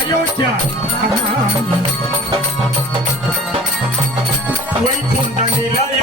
Ayodhya Vaikuntha Nilaya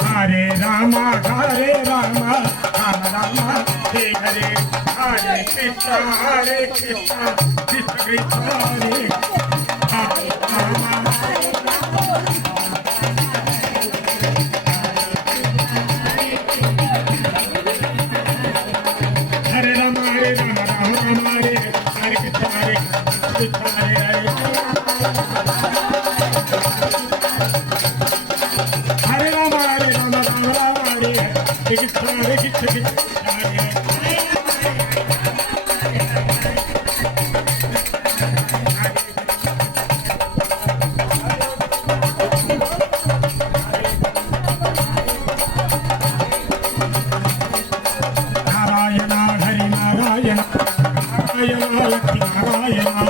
Hare Rama, Hare Rama, Rama Rama, Hare Hare, Hare Krishna, Hare Krishna, Krishna Krishna, Hare Hare Rama. Hare Rama, Hare Rama, Rama Rama, Hare Hare Krishna, Hare Krishna, Hare Hare. Hare Rama, Hare Rama, Rama Rama, Hare Krishna, Hare Krishna, Hare Hare. Narayana, Hari Narayana, Narayana, Lakshmi Narayana.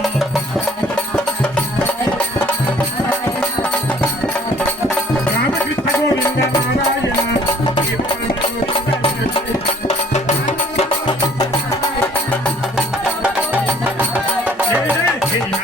Ramakrishna Govinda Narayana, Devana Govinda Jai Jai Jai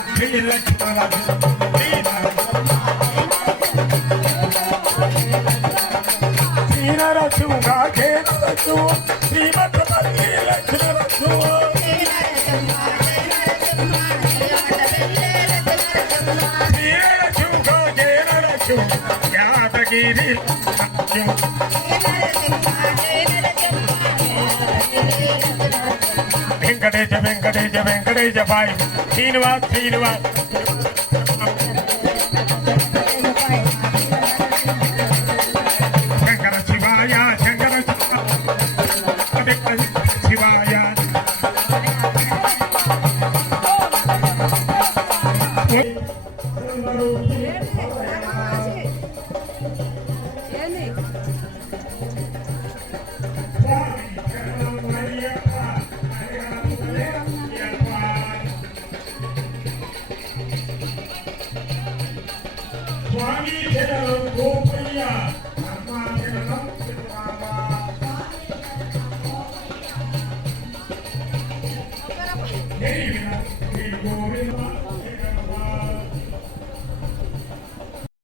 Deva Sri Lakshmi Narayana, Sri Narayana. Venkatesh, Venkatesh, Venkatesh, Bhai, Srinivas, Srinivas. Shankara Shivaya, Shankara Shivaya. Hey,